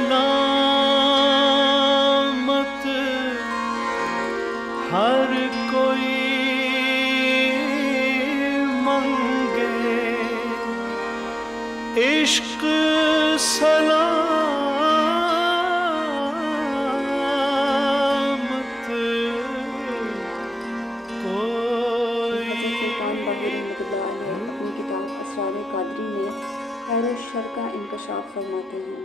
سلامت ہر کوئی منگے، عشق سلامت کوئی۔ حضرت سلطان باہو رحمۃ اللہ علیہ اپنی کتاب اسرار قادری میں خیر و شر کا انکشاف فرماتے ہیں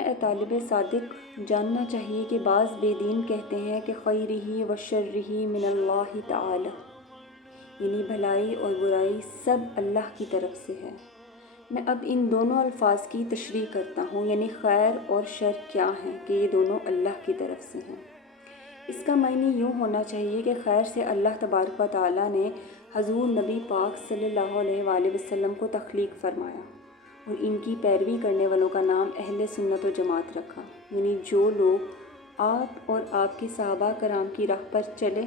اے طالب صادق، جاننا چاہیے کہ بعض بے دین کہتے ہیں کہ خیرہ و شرہ من اللہ تعالی، یعنی بھلائی اور برائی سب اللہ کی طرف سے ہے۔ میں اب ان دونوں الفاظ کی تشریح کرتا ہوں، یعنی خیر اور شر کیا ہیں، کہ یہ دونوں اللہ کی طرف سے ہیں۔ اس کا معنی یوں ہونا چاہیے کہ خیر سے اللہ تبارک و تعالیٰ نے حضور نبی پاک صلی اللہ علیہ وآلہ وسلم کو تخلیق فرمایا اور ان کی پیروی کرنے والوں کا نام اہل سنت و جماعت رکھا، یعنی جو لوگ آپ اور آپ کے صحابہ کرام کی راہ پر چلے،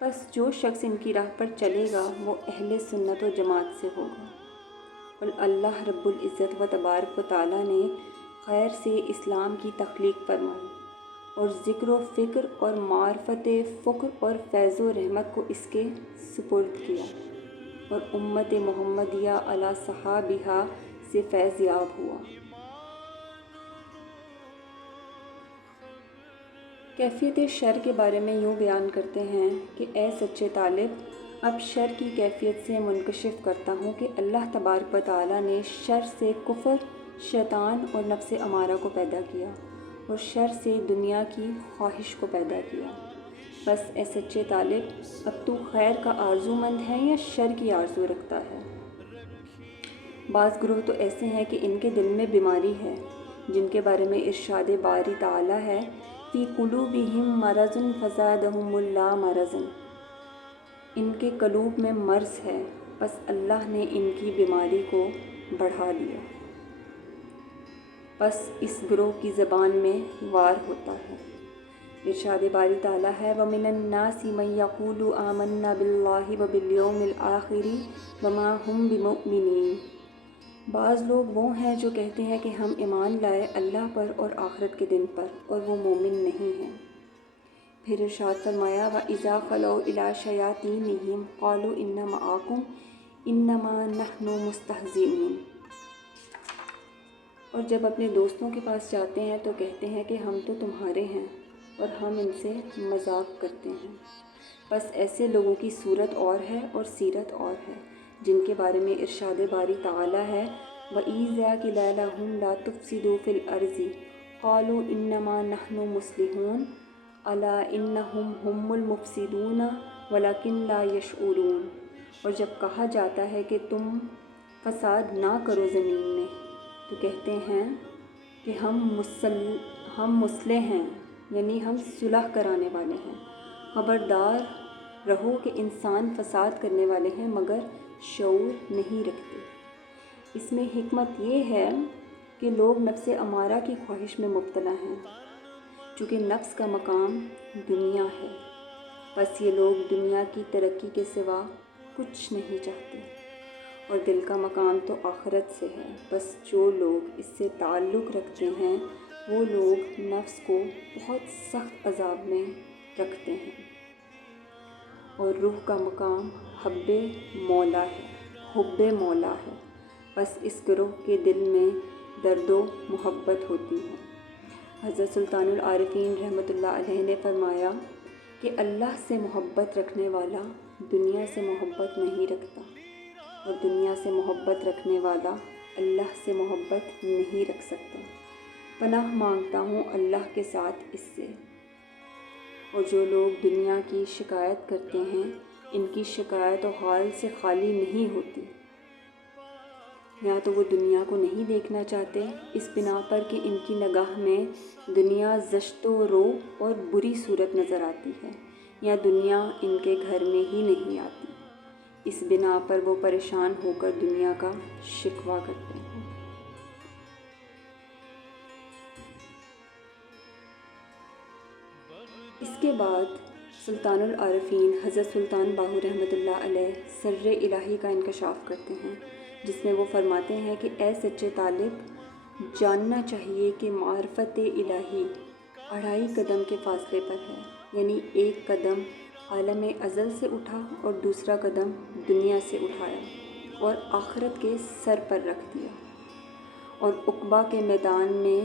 بس جو شخص ان کی راہ پر چلے گا وہ اہل سنت و جماعت سے ہوگا۔ اور اللہ رب العزت و تبارک و تعالیٰ نے خیر سے اسلام کی تخلیق فرمائی اور ذکر و فکر اور معرفت فقر اور فیض و رحمت کو اس کے سپرد کیا، اور امت محمدیہ علی صحابہا سے فیض یاب ہوا۔ کیفیت شر کے بارے میں یوں بیان کرتے ہیں کہ اے سچے طالب، اب شر کی کیفیت سے منکشف کرتا ہوں کہ اللہ تبارک و تعالیٰ نے شر سے کفر، شیطان اور نفس امارہ کو پیدا کیا، اور شر سے دنیا کی خواہش کو پیدا کیا۔ بس اے سچے طالب، اب تو خیر کا آرزو مند ہے یا شر کی آرزو رکھتا ہے؟ بعض گروہ تو ایسے ہیں کہ ان کے دل میں بیماری ہے، جن کے بارے میں ارشاد باری تعالیٰ ہے فی قلوبہم مرض فزادہم اللہ مرضا، ان کے قلوب میں مرض ہے، بس اللہ نے ان کی بیماری کو بڑھا دیا۔ بس اس گروہ کی زبان میں وار ہوتا ہے۔ ارشاد باری تعالیٰ ہے وَمِنَ النَّاسِ مَن يَقُولُ آمَنَّا بِاللَّهِ وَبِالْيَوْمِ الْآخِرِ وَمَا هُمْ بِمُؤْمِنِينَ، بعض لوگ وہ ہیں جو کہتے ہیں کہ ہم ایمان لائے اللہ پر اور آخرت کے دن پر، اور وہ مومن نہیں ہیں۔ پھر ارشاد فرمایا وَإِذَا خَلَوْا إِلَىٰ شَيَاطِینِهِمْ قَالُوا إِنَّ مَعَكُمْ إِنَّمَا نَحْنُ مُسْتَهْزِئُونَ، اور جب اپنے دوستوں کے پاس جاتے ہیں تو کہتے ہیں کہ ہم تو تمہارے ہیں اور ہم ان سے مذاق کرتے ہیں۔ بس ایسے لوگوں کی صورت اور ہے اور سیرت اور ہے، جن کے بارے میں ارشاد باری تعالیٰ ہے وَإِذَا قِیلَ لَهُمْ لَا تُفْسِدُوا فِي الْأَرْضِ قَالُوا إِنَّمَا نَحْنُ مُصْلِحُونَ أَلَا إِنَّهُمْ هُمُ الْمُفْسِدُونَ وَلَٰكِن لَا يَشْعُرُونَ، اور جب کہا جاتا ہے کہ تم فساد نہ کرو زمین میں تو کہتے ہیں کہ ہم مصلح ہیں، یعنی ہم صلح کرانے والے ہیں۔ خبردار رہو کہ انسان فساد کرنے والے ہیں مگر شعور نہیں رکھتے۔ اس میں حکمت یہ ہے کہ لوگ نفس امارہ کی خواہش میں مبتلا ہیں، چونکہ نفس کا مقام دنیا ہے، بس یہ لوگ دنیا کی ترقی کے سوا کچھ نہیں چاہتے، اور دل کا مقام تو آخرت سے ہے، بس جو لوگ اس سے تعلق رکھتے ہیں وہ لوگ نفس کو بہت سخت عذاب میں رکھتے ہیں۔ اور روح کا مقام حب مولا ہے، بس اس گروہ کے دل میں درد و محبت ہوتی ہے۔ حضرت سلطان العارفین رحمۃ اللہ علیہ نے فرمایا کہ اللہ سے محبت رکھنے والا دنیا سے محبت نہیں رکھتا، اور دنیا سے محبت رکھنے والا اللہ سے محبت نہیں رکھ سکتا۔ پناہ مانگتا ہوں اللہ کے ساتھ اس سے۔ اور جو لوگ دنیا کی شکایت کرتے ہیں ان کی شکایت و حال سے خالی نہیں ہوتی، یا تو وہ دنیا کو نہیں دیکھنا چاہتے اس بنا پر کہ ان کی نگاہ میں دنیا زشت و رو اور بری صورت نظر آتی ہے، یا دنیا ان کے گھر میں ہی نہیں آتی، اس بنا پر وہ پریشان ہو کر دنیا کا شکوہ کرتے ہیں۔ اس کے بعد سلطان العارفین حضرت سلطان باہو رحمۃ اللہ علیہ سر الہی کا انکشاف کرتے ہیں، جس میں وہ فرماتے ہیں کہ اے سچے طالب، جاننا چاہیے کہ معرفت الہی 2.5 قدم کے فاصلے پر ہے، یعنی ایک قدم عالم ازل سے اٹھا اور دوسرا قدم دنیا سے اٹھایا اور آخرت کے سر پر رکھ دیا، اور عقبہ کے میدان میں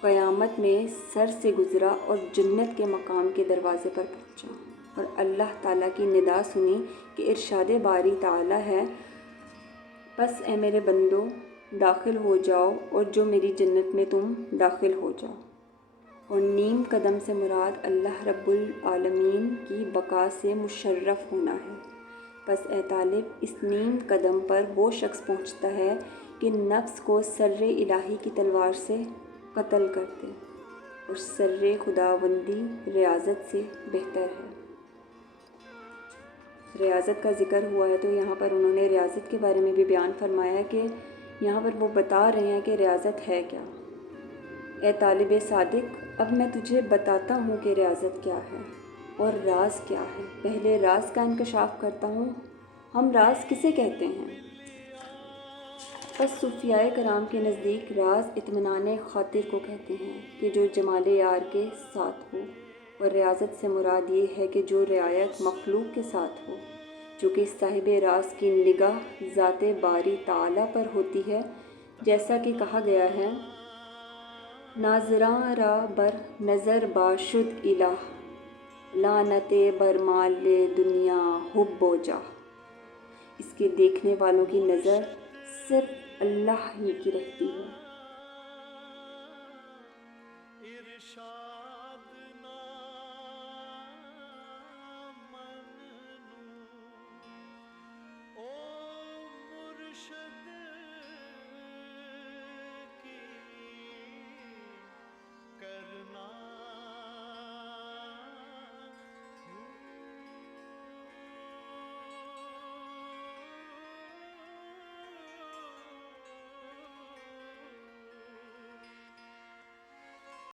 قیامت میں سر سے گزرا اور جنت کے مقام کے دروازے پر پہنچا، اور اللہ تعالیٰ کی ندا سنی کہ ارشاد باری تعالیٰ ہے، پس اے میرے بندو داخل ہو جاؤ اور جو میری جنت میں تم داخل ہو جاؤ۔ اور 1.5 قدم سے مراد اللہ رب العالمین کی بقا سے مشرف ہونا ہے۔ پس اے طالب، اس 1.5 قدم پر وہ شخص پہنچتا ہے کہ نفس کو سر الہی کی تلوار سے قتل کر دے، اور سر خداوندی ریاضت سے بہتر ہے۔ ریاضت کا ذکر ہوا ہے تو یہاں پر انہوں نے ریاضت کے بارے میں بھی بیان فرمایا کہ یہاں پر وہ بتا رہے ہیں کہ ریاضت ہے کیا۔ اے طالب صادق، اب میں تجھے بتاتا ہوں کہ ریاضت کیا ہے اور راز کیا ہے۔ پہلے راز کا انکشاف کرتا ہوں۔ ہم راز کسے کہتے ہیں؟ پس صوفیاء کرام کے نزدیک راز اطمینان خاطر کو کہتے ہیں کہ جو جمال یار کے ساتھ ہو، اور ریاضت سے مراد یہ ہے کہ جو رعایت مخلوق کے ساتھ ہو، جو کہ صاحب راز کی نگاہ ذات باری تعالیٰ پر ہوتی ہے، جیسا کہ کہا گیا ہے، ناظراں را بر نظر باشد الہ، لعنت بر مال دنیا حب و جاہ۔ اس کے دیکھنے والوں کی نظر صرف اللہ ہی کی رہتی ہے۔